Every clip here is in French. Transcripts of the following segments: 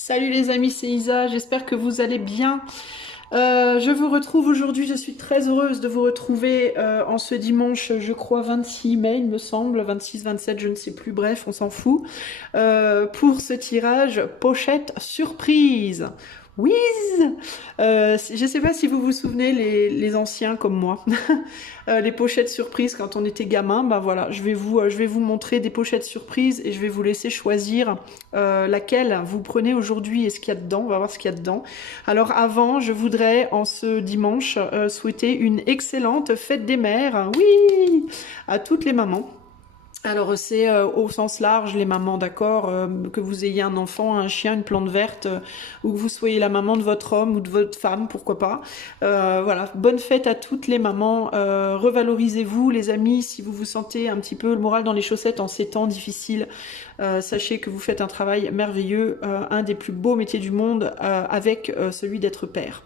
Salut les amis, c'est Isa, j'espère que vous allez bien. Je vous retrouve aujourd'hui, je suis très heureuse de vous retrouver en ce dimanche, je crois 26 mai, il me semble, 26, 27, je ne sais plus, bref, on s'en fout, pour ce tirage pochette surprise. Whiz je ne sais pas si vous vous souvenez, les anciens comme moi, les pochettes surprises quand on était gamin, bah voilà, je vais vous montrer des pochettes surprises et je vais vous laisser choisir laquelle vous prenez aujourd'hui et ce qu'il y a dedans, on va voir ce qu'il y a dedans. Alors avant, je voudrais en ce dimanche souhaiter une excellente fête des mères, oui, à toutes les mamans. Alors c'est au sens large les mamans, d'accord, que vous ayez un enfant, un chien, une plante verte, ou que vous soyez la maman de votre homme ou de votre femme, pourquoi pas. Voilà, bonne fête à toutes les mamans, revalorisez-vous les amis, si vous vous sentez un petit peu le moral dans les chaussettes en ces temps difficiles, sachez que vous faites un travail merveilleux, un des plus beaux métiers du monde, avec celui d'être père.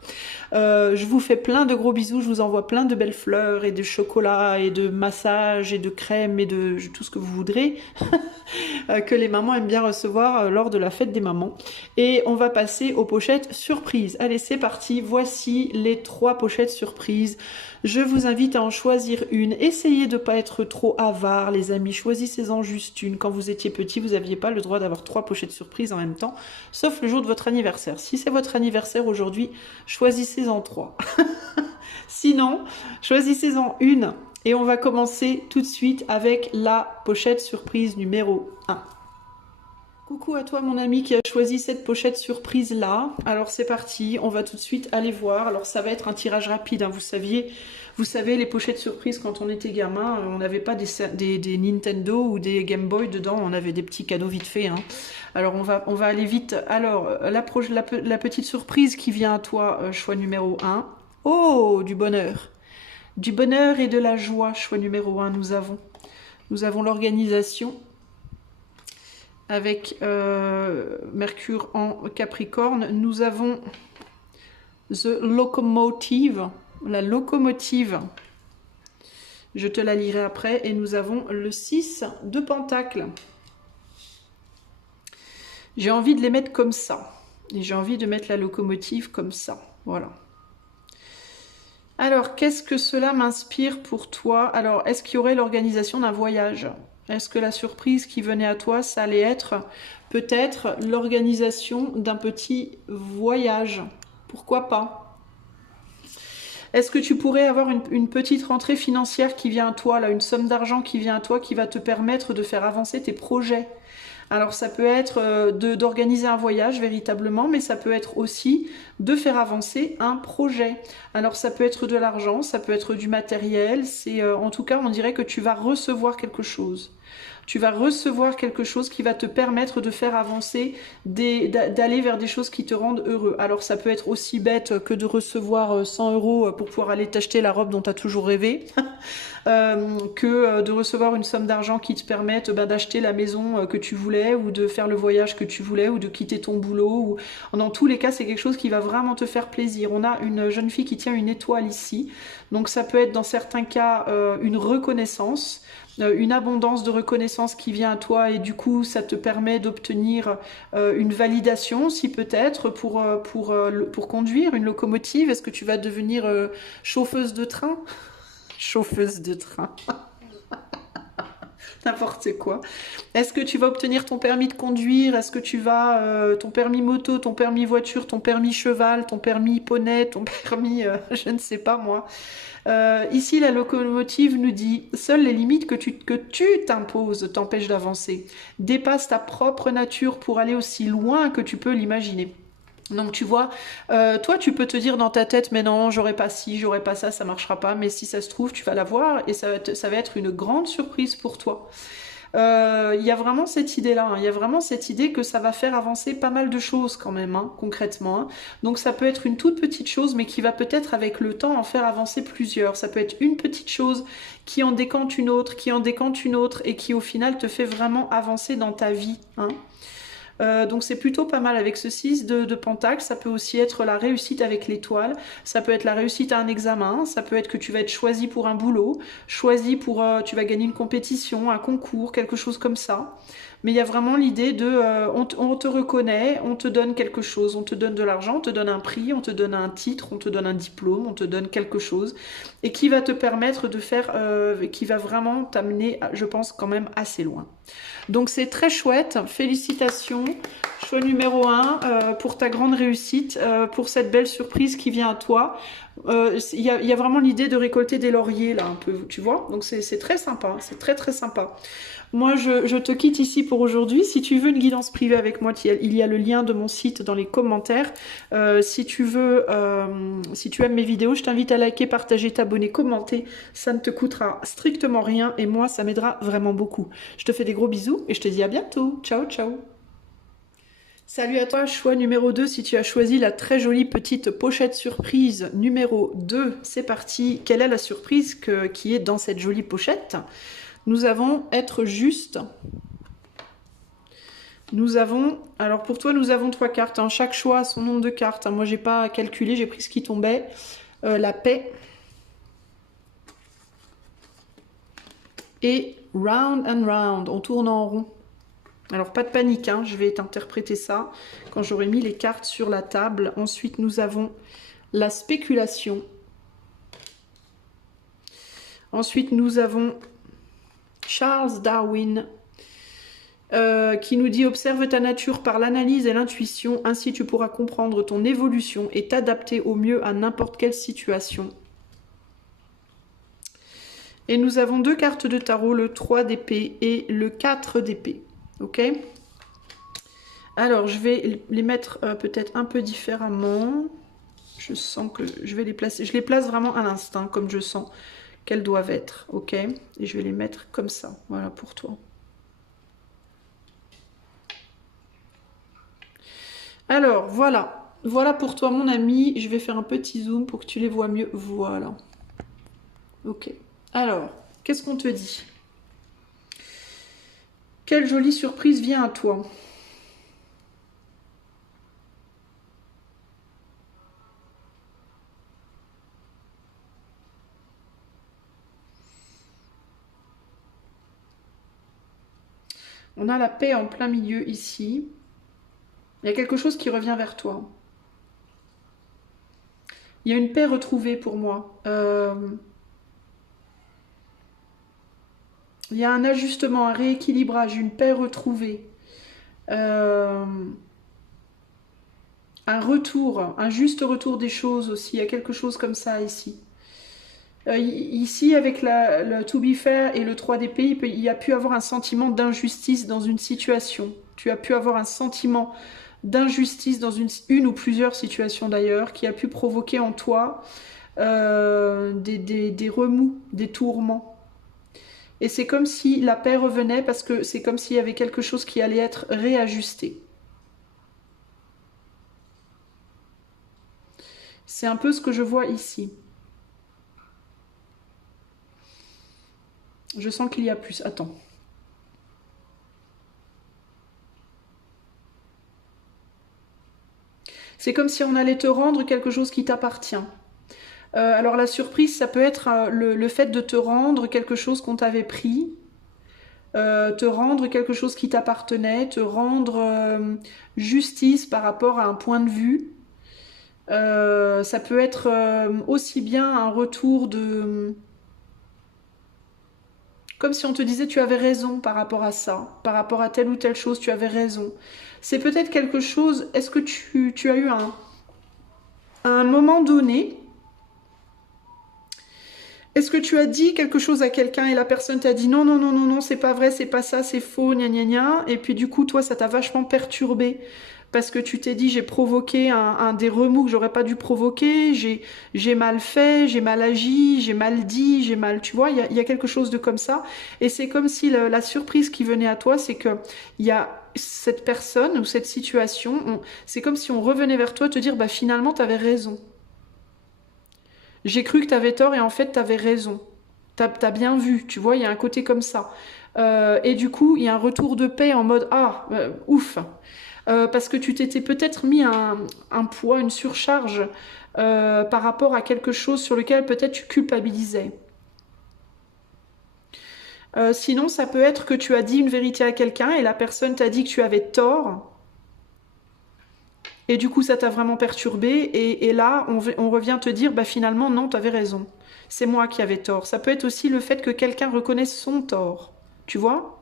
Je vous fais plein de gros bisous, je vous envoie plein de belles fleurs et de chocolat et de massages et de crème et de tout ce que vous voudrez que les mamans aiment bien recevoir lors de la fête des mamans. Et on va passer aux pochettes surprises. Allez, c'est parti, voici les 3 pochettes surprises. Je vous invite à en choisir une. Essayez de ne pas être trop avare, les amis. Choisissez-en juste une. Quand vous étiez petit, vous n'aviez pas le droit d'avoir 3 pochettes surprises en même temps, sauf le jour de votre anniversaire. Si c'est votre anniversaire aujourd'hui, choisissez-en 3. Sinon, choisissez-en une. Et on va commencer tout de suite avec la pochette surprise numéro 1. Coucou à toi mon ami qui a choisi cette pochette surprise là. Alors c'est parti, on va tout de suite aller voir. Alors ça va être un tirage rapide, hein. Vous savez les pochettes surprises quand on était gamin, on n'avait pas des Nintendo ou des Game Boy dedans, on avait des petits cadeaux vite fait, hein. Alors on va aller vite. Alors la petite surprise qui vient à toi, choix numéro 1. Oh, du bonheur. Du bonheur et de la joie, choix numéro 1, nous avons l'organisation avec Mercure en Capricorne. Nous avons The Locomotive, la locomotive. Je te la lirai après. Et nous avons le 6 de Pentacle. J'ai envie de les mettre comme ça. Et j'ai envie de mettre la locomotive comme ça. Voilà. Alors, qu'est-ce que cela m'inspire pour toi? Alors, est-ce qu'il y aurait l'organisation d'un voyage? Est-ce que la surprise qui venait à toi, ça allait être peut-être l'organisation d'un petit voyage? Pourquoi pas? Est-ce que tu pourrais avoir une petite rentrée financière qui vient à toi, là, une somme d'argent qui vient à toi, qui va te permettre de faire avancer tes projets? Alors ça peut être d'organiser un voyage véritablement, mais ça peut être aussi de faire avancer un projet. Alors ça peut être de l'argent, ça peut être du matériel, c'est en tout cas on dirait que tu vas recevoir quelque chose. Tu vas recevoir quelque chose qui va te permettre de faire avancer, d'aller vers des choses qui te rendent heureux. Alors ça peut être aussi bête que de recevoir 100 € pour pouvoir aller t'acheter la robe dont tu as toujours rêvé, que de recevoir une somme d'argent qui te permette d'acheter la maison que tu voulais, ou de faire le voyage que tu voulais, ou de quitter ton boulot. Ou... Dans tous les cas, c'est quelque chose qui va vraiment te faire plaisir. On a une jeune fille qui tient une étoile ici, donc ça peut être dans certains cas une reconnaissance, une abondance de reconnaissance qui vient à toi, et du coup ça te permet d'obtenir une validation, si peut-être pour conduire une locomotive. Est-ce que tu vas devenir chauffeuse de train? Chauffeuse de train. N'importe quoi. Est-ce que tu vas obtenir ton permis de conduire? Est-ce que tu vas ton permis moto, ton permis voiture, ton permis cheval, ton permis poney, ton permis je ne sais pas moi. Ici la locomotive nous dit: seules les limites que tu t'imposes t'empêchent d'avancer. Dépasse ta propre nature pour aller aussi loin que tu peux l'imaginer. Donc tu vois, toi tu peux te dire dans ta tête: mais non, j'aurais pas ci, j'aurais pas ça, ça marchera pas. Mais si ça se trouve, tu vas l'avoir et ça va être une grande surprise pour toi. Il y a vraiment cette idée-là, hein. Il y a vraiment cette idée que ça va faire avancer pas mal de choses quand même, hein, concrètement, hein. Donc ça peut être une toute petite chose, mais qui va peut-être avec le temps en faire avancer plusieurs. Ça peut être une petite chose qui en décante une autre, qui en décante une autre, et qui au final te fait vraiment avancer dans ta vie, hein. Donc c'est plutôt pas mal avec ce 6 de Pentacle. Ça peut aussi être la réussite avec l'étoile, ça peut être la réussite à un examen, ça peut être que tu vas être choisi pour un boulot, choisi pour tu vas gagner une compétition, un concours, quelque chose comme ça. Mais il y a vraiment l'idée de on te reconnaît, on te donne quelque chose, on te donne de l'argent, on te donne un prix, on te donne un titre, on te donne un diplôme, on te donne quelque chose et qui va te permettre de faire, qui va vraiment t'amener, je pense, quand même assez loin. Donc c'est très chouette, félicitations, choix numéro 1 pour ta grande réussite, pour cette belle surprise qui vient à toi. Il y a vraiment l'idée de récolter des lauriers là un peu, tu vois, donc c'est très sympa, c'est très très sympa. Moi je te quitte ici pour aujourd'hui. Si tu veux une guidance privée avec moi, il y a le lien de mon site dans les commentaires. Si tu veux, si tu aimes mes vidéos, je t'invite à liker, partager, t'abonner, commenter, ça ne te coûtera strictement rien et moi ça m'aidera vraiment beaucoup. Je te fais des gros bisous et je te dis à bientôt, ciao ciao. Salut à toi, choix numéro 2, si tu as choisi la très jolie petite pochette surprise numéro 2, c'est parti. Quelle est la surprise qui est dans cette jolie pochette? Nous avons être juste. Nous avons, alors pour toi nous avons 3 cartes, hein. Chaque choix a son nombre de cartes, hein. Moi j'ai pas calculé, j'ai pris ce qui tombait. La paix. Et round and round, on tourne en rond. Alors, pas de panique, hein, je vais t'interpréter ça quand j'aurai mis les cartes sur la table. Ensuite, nous avons la spéculation. Ensuite, nous avons Charles Darwin qui nous dit « Observe ta nature par l'analyse et l'intuition, ainsi tu pourras comprendre ton évolution et t'adapter au mieux à n'importe quelle situation. » Et nous avons 2 cartes de tarot, le 3 d'épée et le 4 d'épée. Ok, alors je vais les mettre peut-être un peu différemment. Je sens que je vais les placer. Je les place vraiment à l'instinct, comme je sens qu'elles doivent être. Ok, et je vais les mettre comme ça. Voilà pour toi. Alors voilà, voilà pour toi mon ami. Je vais faire un petit zoom pour que tu les vois mieux. Voilà. Ok. Alors, qu'est-ce qu'on te dit ? Quelle jolie surprise vient à toi? On a la paix en plein milieu ici. Il y a quelque chose qui revient vers toi. Il y a une paix retrouvée pour moi. Il y a un ajustement, un rééquilibrage, une paix retrouvée. Un retour, un juste retour des choses aussi. Il y a quelque chose comme ça ici. Ici, avec le to be fair et le 3 d'épée, il y a pu avoir un sentiment d'injustice dans une situation. Tu as pu avoir un sentiment d'injustice dans une ou plusieurs situations d'ailleurs, qui a pu provoquer en toi des remous, des tourments. Et c'est comme si la paix revenait parce que c'est comme s'il y avait quelque chose qui allait être réajusté. C'est un peu ce que je vois ici. Je sens qu'il y a plus. Attends. C'est comme si on allait te rendre quelque chose qui t'appartient. Alors la surprise, ça peut être le fait de te rendre quelque chose qu'on t'avait pris, te rendre quelque chose qui t'appartenait, te rendre justice par rapport à un point de vue. Ça peut être aussi bien un retour de... Comme si on te disait tu avais raison par rapport à ça, par rapport à telle ou telle chose, tu avais raison. C'est peut-être quelque chose, est-ce que tu as eu à un moment donné, est-ce que tu as dit quelque chose à quelqu'un et la personne t'a dit non, non, non, non, non, c'est pas vrai, c'est pas ça, c'est faux, gna gna gna, et puis du coup, toi, ça t'a vachement perturbé parce que tu t'es dit j'ai provoqué un des remous que j'aurais pas dû provoquer, j'ai mal fait, j'ai mal agi, j'ai mal dit, j'ai mal... Tu vois, il y a quelque chose de comme ça. Et c'est comme si la surprise qui venait à toi, c'est que il y a cette personne ou cette situation, c'est comme si on revenait vers toi te dire bah finalement t'avais raison. J'ai cru que t'avais tort et en fait t'avais raison. T'as bien vu, tu vois, il y a un côté comme ça. Et du coup, il y a un retour de paix en mode ah, ouf. Parce que tu t'étais peut-être mis un poids, une surcharge par rapport à quelque chose sur lequel peut-être tu culpabilisais. Sinon, ça peut être que tu as dit une vérité à quelqu'un et la personne t'a dit que tu avais tort. Et du coup, ça t'a vraiment perturbé. Et là, on revient te dire, bah finalement, non, tu avais raison. C'est moi qui avais tort. Ça peut être aussi le fait que quelqu'un reconnaisse son tort. Tu vois?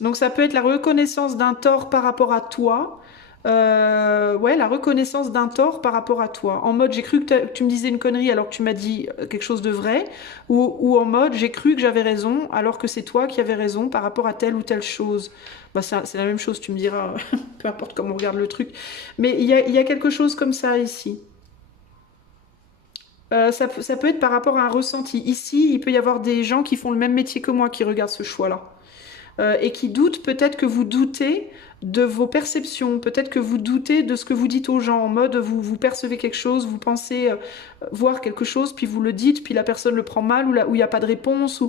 Donc ça peut être la reconnaissance d'un tort par rapport à toi. Ouais, la reconnaissance d'un tort par rapport à toi. En mode, j'ai cru que tu me disais une connerie alors que tu m'as dit quelque chose de vrai. Ou en mode, j'ai cru que j'avais raison alors que c'est toi qui avais raison par rapport à telle ou telle chose. Bah, c'est la même chose, tu me diras, peu importe comment on regarde le truc. Mais il y a quelque chose comme ça ici. Ça peut être par rapport à un ressenti. Ici, il peut y avoir des gens qui font le même métier que moi qui regardent ce choix-là. Et qui doutent, peut-être que vous doutez de vos perceptions, peut-être que vous doutez de ce que vous dites aux gens, en mode vous percevez quelque chose, vous pensez voir quelque chose, puis vous le dites, puis la personne le prend mal, ou il n'y a pas de réponse,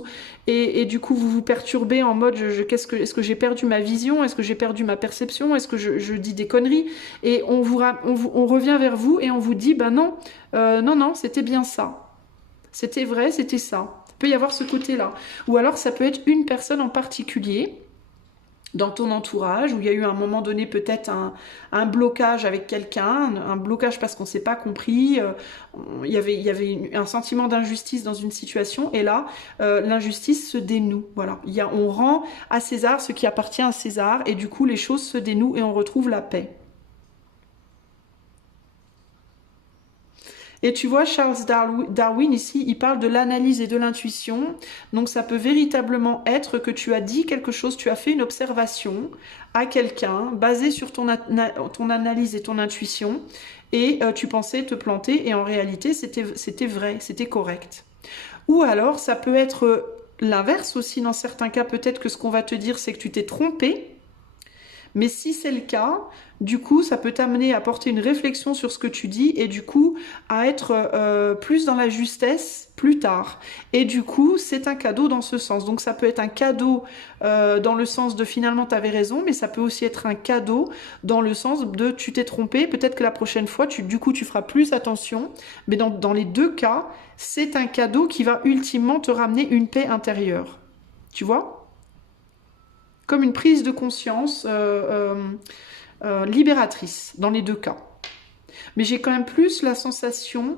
et du coup vous vous perturbez en mode est-ce que j'ai perdu ma vision, est-ce que j'ai perdu ma perception, est-ce que je dis des conneries, et on revient vers vous et on vous dit bah non, non, c'était bien ça. C'était vrai, c'était ça. Il peut y avoir ce côté-là. Ou alors ça peut être une personne en particulier dans ton entourage où il y a eu à un moment donné peut-être un blocage avec quelqu'un, un blocage parce qu'on ne s'est pas compris, il y avait un sentiment d'injustice dans une situation et là, l'injustice se dénoue. Voilà. On rend à César ce qui appartient à César et du coup les choses se dénouent et on retrouve la paix. Et tu vois, Charles Darwin, ici, il parle de l'analyse et de l'intuition. Donc ça peut véritablement être que tu as dit quelque chose, tu as fait une observation à quelqu'un basée sur ton analyse et ton intuition, et tu pensais te planter, et en réalité, c'était vrai, c'était correct. Ou alors, ça peut être l'inverse aussi, dans certains cas, peut-être que ce qu'on va te dire, c'est que tu t'es trompé. Mais si c'est le cas, du coup, ça peut t'amener à porter une réflexion sur ce que tu dis et du coup, à être plus dans la justesse plus tard. Et du coup, c'est un cadeau dans ce sens. Donc, ça peut être un cadeau dans le sens de finalement, tu avais raison, mais ça peut aussi être un cadeau dans le sens de tu t'es trompé. Peut-être que la prochaine fois, du coup, tu feras plus attention. Mais dans les deux cas, c'est un cadeau qui va ultimement te ramener une paix intérieure. Tu vois ? Comme une prise de conscience libératrice dans les deux cas. Mais j'ai quand même plus la sensation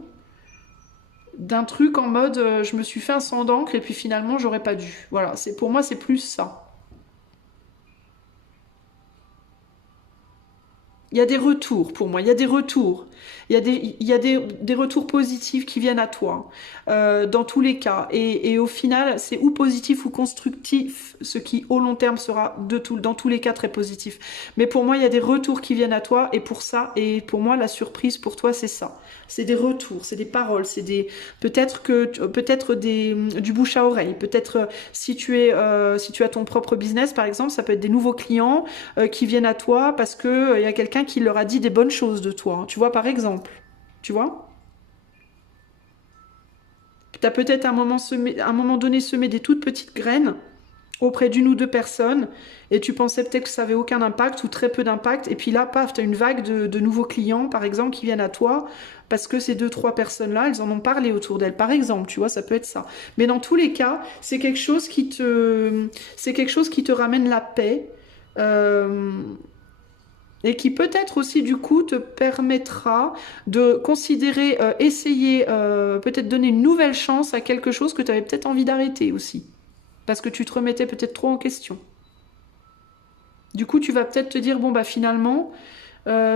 d'un truc en mode je me suis fait un sang d'encre et puis finalement j'aurais pas dû. Voilà, pour moi c'est plus ça. Il y a des retours pour moi, il y a des retours. Il y a des retours positifs qui viennent à toi, dans tous les cas. Et au final, c'est ou positif ou constructif, ce qui au long terme sera dans tous les cas très positif. Mais pour moi, il y a des retours qui viennent à toi, et pour ça, et pour moi, la surprise pour toi, c'est ça. C'est des retours, c'est des paroles, c'est peut-être du bouche à oreille. Peut-être si tu as ton propre business, par exemple, ça peut être des nouveaux clients qui viennent à toi parce que il y a quelqu'un qui leur a dit des bonnes choses de toi. Tu vois, par exemple. Tu vois? Tu as peut-être à un moment donné semé des toutes petites graines auprès d'une ou deux personnes et tu pensais peut-être que ça avait aucun impact ou très peu d'impact et puis là, paf, tu as une vague de nouveaux clients, par exemple, qui viennent à toi parce que ces deux, trois personnes-là, elles en ont parlé autour d'elles, par exemple, tu vois, ça peut être ça. Mais dans tous les cas, c'est quelque chose qui te ramène la paix, et qui peut-être aussi du coup te permettra de considérer, essayer, peut-être donner une nouvelle chance à quelque chose que tu avais peut-être envie d'arrêter aussi, parce que tu te remettais peut-être trop en question. Du coup, tu vas peut-être te dire, bon bah finalement,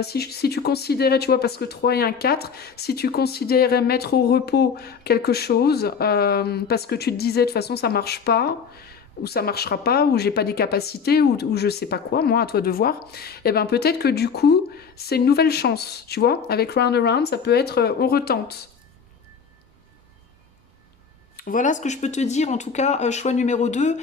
si tu considérais, tu vois, parce que 3 et un 4, si tu considérais mettre au repos quelque chose, parce que tu te disais de toute façon ça marche pas, ou ça marchera pas, ou j'ai pas des capacités, ou je sais pas quoi, moi, à toi de voir, et ben peut-être que du coup, c'est une nouvelle chance, tu vois, avec Round Around, ça peut être, on retente. Voilà ce que je peux te dire, en tout cas, choix numéro 2,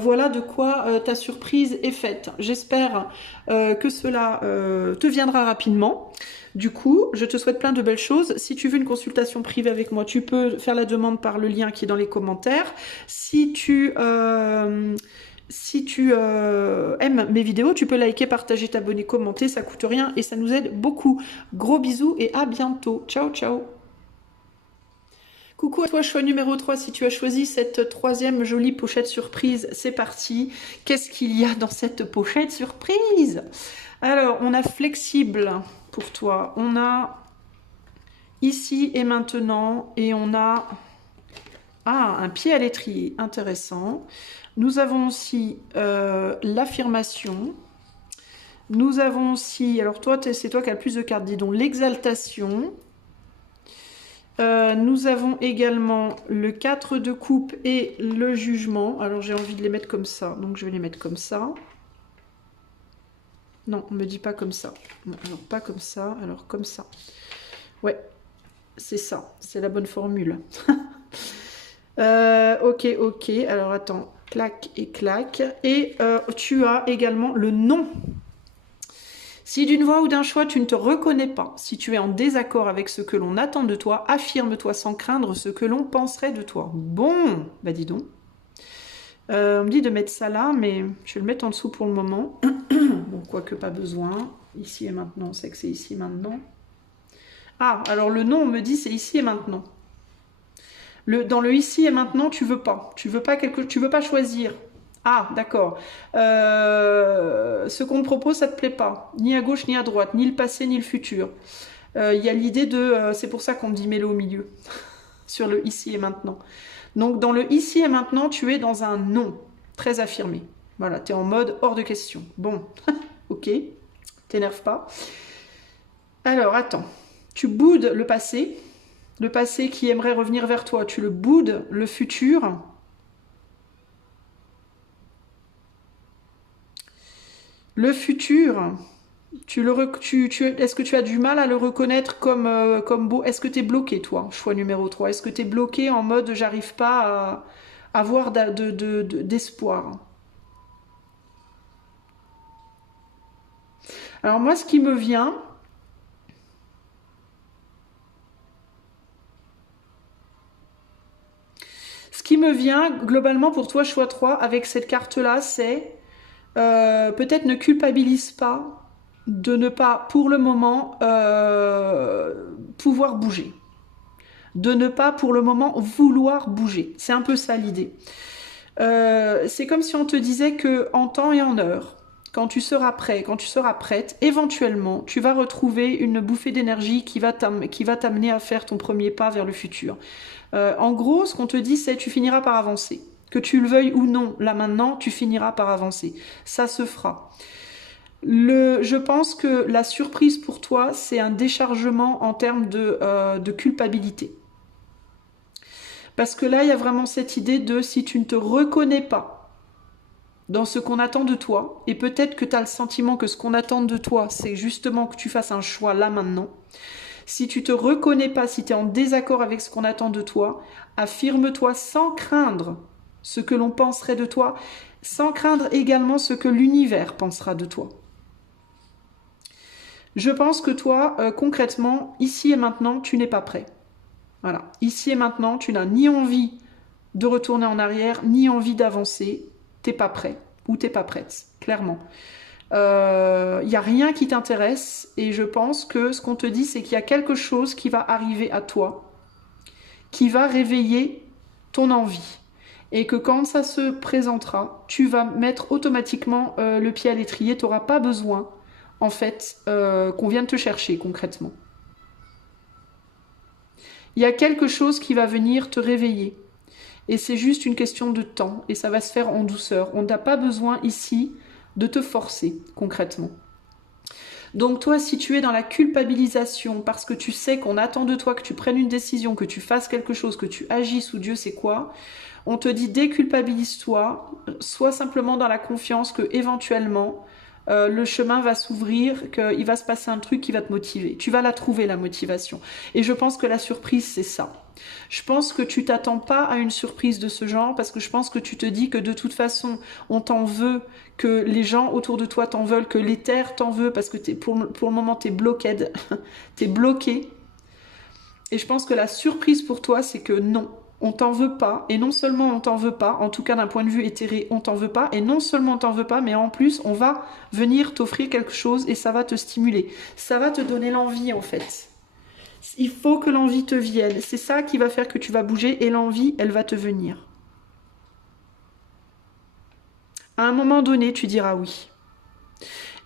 voilà de quoi ta surprise est faite. J'espère que cela te viendra rapidement. Du coup, je te souhaite plein de belles choses. Si tu veux une consultation privée avec moi, tu peux faire la demande par le lien qui est dans les commentaires. Si tu aimes mes vidéos, tu peux liker, partager, t'abonner, commenter, ça coûte rien et ça nous aide beaucoup. Gros bisous et à bientôt. Ciao, ciao. Coucou à toi, choix numéro 3. Si tu as choisi cette troisième jolie pochette surprise, c'est parti. Qu'est-ce qu'il y a dans cette pochette surprise? Alors, on a flexible pour toi. On a ici et maintenant. Et on a un pied à l'étrier. Intéressant. Nous avons aussi l'affirmation. Nous avons aussi, alors toi, c'est toi qui as le plus de cartes, dis donc, l'exaltation. Nous avons également le 4 de coupe et le jugement. Alors j'ai envie de les mettre comme ça, donc je vais les mettre comme ça. Non, on ne me dit pas comme ça. Non, alors pas comme ça, alors comme ça. Ouais, c'est ça, c'est la bonne formule. Ok, ok, alors attends, clac et clac. Et tu as également le nom. Si d'une voix ou d'un choix tu ne te reconnais pas, si tu es en désaccord avec ce que l'on attend de toi, affirme-toi sans craindre ce que l'on penserait de toi. Bon, bah dis donc. On me dit de mettre ça là, mais je vais le mettre en dessous pour le moment. Bon, quoique pas besoin. Ici et maintenant, c'est que c'est ici et maintenant. Ah, alors le nom, on me dit c'est ici et maintenant. Dans le ici et maintenant, tu veux pas. Tu veux pas choisir. Ah, d'accord. Ce qu'on te propose, ça te plaît pas. Ni à gauche, ni à droite, ni le passé, ni le futur. Il y a l'idée de... c'est pour ça qu'on me dit mets-le au milieu. Sur le ici et maintenant. Donc, dans le ici et maintenant, tu es dans un non. Très affirmé. Voilà, tu es en mode hors de question. Bon, ok. T'énerve pas. Alors, attends. Tu boudes le passé. Le passé qui aimerait revenir vers toi. Tu le boudes. Le futur... Le futur, est-ce que tu as du mal à le reconnaître comme beau? Est-ce que tu es bloqué, toi, choix numéro 3? Est-ce que tu es bloqué en mode j'arrive pas à avoir d'espoir? Alors moi, ce qui me vient... Ce qui me vient, globalement, pour toi, choix 3, avec cette carte-là, c'est... peut-être ne culpabilise pas de ne pas, pour le moment, pouvoir bouger. De ne pas, pour le moment, vouloir bouger. C'est un peu ça l'idée. C'est comme si on te disait que en temps et en heure, quand tu seras prêt, quand tu seras prête, éventuellement, tu vas retrouver une bouffée d'énergie qui va t'amener à faire ton premier pas vers le futur. En gros, ce qu'on te dit, c'est tu finiras par avancer. Que tu le veuilles ou non, là maintenant, tu finiras par avancer. Ça se fera. Je pense que la surprise pour toi, c'est un déchargement en termes de culpabilité. Parce que là, il y a vraiment cette idée de si tu ne te reconnais pas dans ce qu'on attend de toi, et peut-être que tu as le sentiment que ce qu'on attend de toi, c'est justement que tu fasses un choix là maintenant. Si tu te reconnais pas, si tu es en désaccord avec ce qu'on attend de toi, affirme-toi sans craindre ce que l'on penserait de toi, sans craindre également ce que l'univers pensera de toi. Je pense que toi, concrètement, ici et maintenant, tu n'es pas prêt. Voilà. Ici et maintenant, tu n'as ni envie de retourner en arrière, ni envie d'avancer. T'es pas prêt ou t'es pas prête, clairement. Il n'y a rien qui t'intéresse et je pense que ce qu'on te dit, c'est qu'il y a quelque chose qui va arriver à toi, qui va réveiller ton envie. Et que quand ça se présentera, tu vas mettre automatiquement le pied à l'étrier. Tu n'auras pas besoin, en fait, qu'on vienne te chercher concrètement. Il y a quelque chose qui va venir te réveiller. Et c'est juste une question de temps. Et ça va se faire en douceur. On n'a pas besoin ici de te forcer, concrètement. Donc toi, si tu es dans la culpabilisation parce que tu sais qu'on attend de toi que tu prennes une décision, que tu fasses quelque chose, que tu agisses ou Dieu sait quoi, on te dit déculpabilise-toi, sois simplement dans la confiance que éventuellement le chemin va s'ouvrir, qu'il va se passer un truc qui va te motiver. Tu vas la trouver, la motivation. Et je pense que la surprise, c'est ça. Je pense que tu t'attends pas à une surprise de ce genre parce que je pense que tu te dis que de toute façon, on t'en veut, que les gens autour de toi t'en veulent, que l'éther t'en veut parce que pour le moment, t'es bloqué. T'es bloqué. Et je pense que la surprise pour toi, c'est que non. On t'en veut pas, et non seulement on t'en veut pas, en tout cas d'un point de vue éthéré, on t'en veut pas, et non seulement on t'en veut pas, mais en plus on va venir t'offrir quelque chose et ça va te stimuler. Ça va te donner l'envie en fait. Il faut que l'envie te vienne. C'est ça qui va faire que tu vas bouger et l'envie, elle va te venir. À un moment donné, tu diras oui.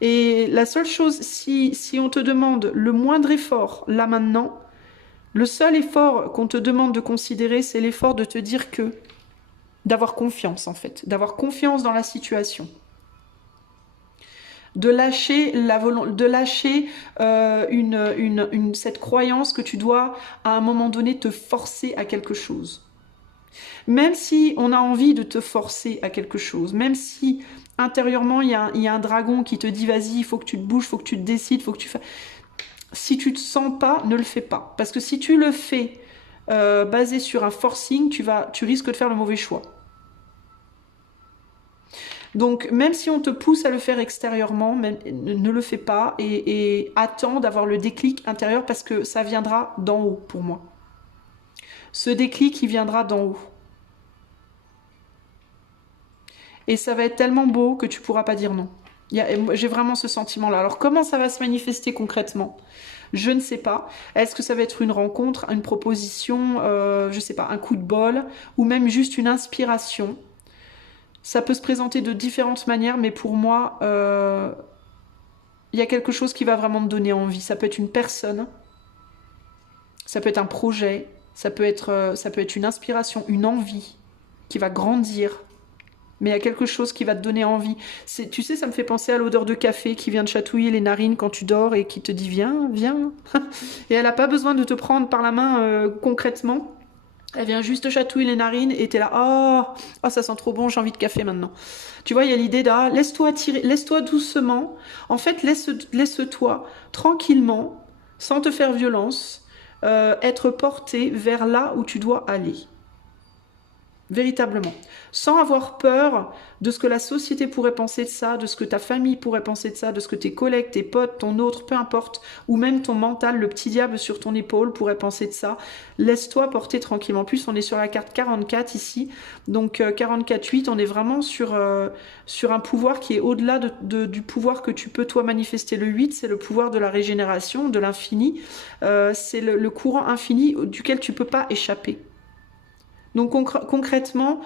Et la seule chose, si on te demande le moindre effort, là maintenant, le seul effort qu'on te demande de considérer, c'est l'effort de te dire que, d'avoir confiance en fait, d'avoir confiance dans la situation. De lâcher cette croyance que tu dois à un moment donné te forcer à quelque chose. Même si on a envie de te forcer à quelque chose, même si intérieurement il y a un dragon qui te dit vas-y, il faut que tu te bouges, il faut que tu te décides, il faut que tu fasses... Si tu te sens pas, ne le fais pas. Parce que si tu le fais basé sur un forcing, tu risques de faire le mauvais choix. Donc, même si on te pousse à le faire extérieurement, ne le fais pas et attends d'avoir le déclic intérieur parce que ça viendra d'en haut pour moi. Ce déclic, il viendra d'en haut. Et ça va être tellement beau que tu pourras pas dire non. J'ai vraiment ce sentiment-là. Alors, comment ça va se manifester concrètement ? Je ne sais pas. Est-ce que ça va être une rencontre, une proposition, je sais pas, un coup de bol, ou même juste une inspiration ? Ça peut se présenter de différentes manières, mais pour moi, il y a quelque chose qui va vraiment te donner envie. Ça peut être une personne, ça peut être un projet, ça peut être une inspiration, une envie qui va grandir. Mais il y a quelque chose qui va te donner envie. Tu sais, ça me fait penser à l'odeur de café qui vient de chatouiller les narines quand tu dors et qui te dit « Viens, viens ». Et elle n'a pas besoin de te prendre par la main concrètement. Elle vient juste chatouiller les narines et t'es là « Oh, ça sent trop bon, j'ai envie de café maintenant ». Tu vois, il y a l'idée de laisse-toi tirer, laisse-toi doucement. En fait, laisse-toi tranquillement, sans te faire violence, être porté vers là où tu dois aller. Véritablement. Sans avoir peur de ce que la société pourrait penser de ça, de ce que ta famille pourrait penser de ça, de ce que tes collègues, tes potes, ton autre, peu importe, ou même ton mental, le petit diable sur ton épaule pourrait penser de ça. Laisse-toi porter tranquillement. En plus, on est sur la carte 44 ici, donc 44-8, on est vraiment sur un pouvoir qui est au-delà du pouvoir que tu peux toi manifester. Le 8, c'est le pouvoir de la régénération, de l'infini, c'est le courant infini duquel tu peux pas échapper. Donc concrètement,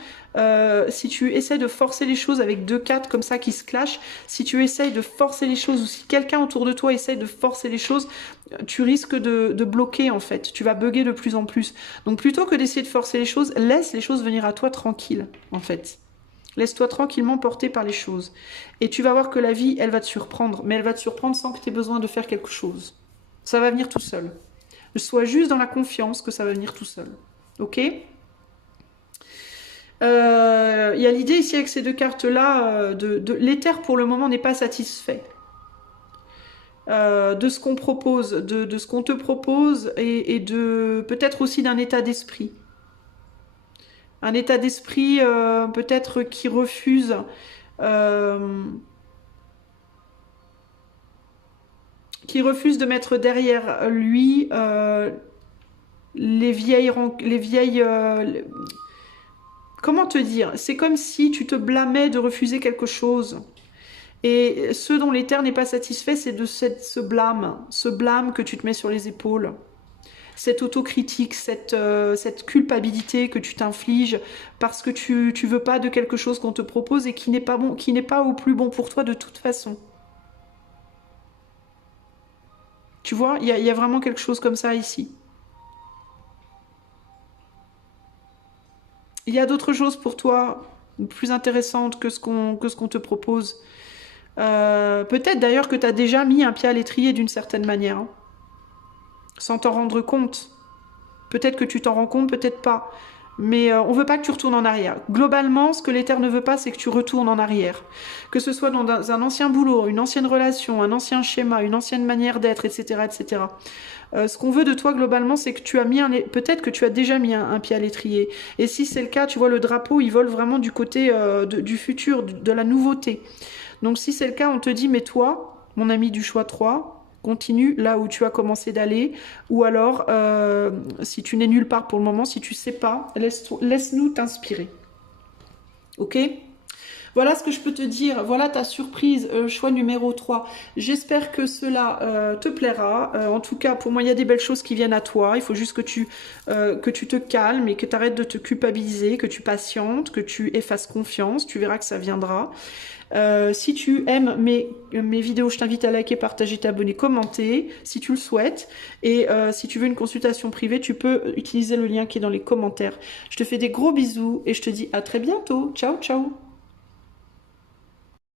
si tu essaies de forcer les choses avec 2 4 comme ça qui se clashent, si tu essayes de forcer les choses ou si quelqu'un autour de toi essaye de forcer les choses, tu risques de bloquer en fait. Tu vas bugger de plus en plus. Donc plutôt que d'essayer de forcer les choses, laisse les choses venir à toi tranquille en fait. Laisse-toi tranquillement porter par les choses. Et tu vas voir que la vie, elle va te surprendre. Mais elle va te surprendre sans que tu aies besoin de faire quelque chose. Ça va venir tout seul. Sois juste dans la confiance que ça va venir tout seul. Ok ? Il y a l'idée ici avec ces 2 cartes-là, l'éther pour le moment n'est pas satisfait de ce qu'on propose, de ce qu'on te propose et de peut-être aussi d'un état d'esprit. Un état d'esprit peut-être qui refuse de mettre derrière lui les vieilles comment te dire? C'est comme si tu te blâmais de refuser quelque chose. Et ce dont l'éther n'est pas satisfait, c'est de ce blâme que tu te mets sur les épaules. Cette autocritique, cette culpabilité que tu t'infliges parce que tu veux pas de quelque chose qu'on te propose et qui n'est pas bon, qui n'est pas au plus bon pour toi de toute façon. Tu vois, il y a vraiment quelque chose comme ça ici. Il y a d'autres choses pour toi plus intéressantes que ce qu'on te propose. Peut-être d'ailleurs que tu as déjà mis un pied à l'étrier d'une certaine manière, hein, sans t'en rendre compte. Peut-être que tu t'en rends compte, peut-être pas. Mais on ne veut pas que tu retournes en arrière. Globalement, ce que l'éther ne veut pas, c'est que tu retournes en arrière. Que ce soit dans un ancien boulot, une ancienne relation, un ancien schéma, une ancienne manière d'être, etc. etc. Ce qu'on veut de toi, globalement, c'est que tu as mis peut-être que tu as déjà mis un pied à l'étrier. Et si c'est le cas, tu vois, le drapeau, il vole vraiment du côté du futur, de la nouveauté. Donc si c'est le cas, on te dit, mais toi, mon ami du choix 3... continue là où tu as commencé d'aller, ou alors, si tu n'es nulle part pour le moment, si tu sais pas, laisse-nous t'inspirer. Ok ? Voilà ce que je peux te dire. Voilà ta surprise, choix numéro 3. J'espère que cela te plaira. En tout cas, pour moi, il y a des belles choses qui viennent à toi. Il faut juste que tu te calmes et que tu arrêtes de te culpabiliser, que tu patientes, que tu fasses confiance. Tu verras que ça viendra. Si tu aimes mes vidéos, je t'invite à liker, partager, t'abonner, commenter, si tu le souhaites. Et si tu veux une consultation privée, tu peux utiliser le lien qui est dans les commentaires. Je te fais des gros bisous et je te dis à très bientôt. Ciao, ciao!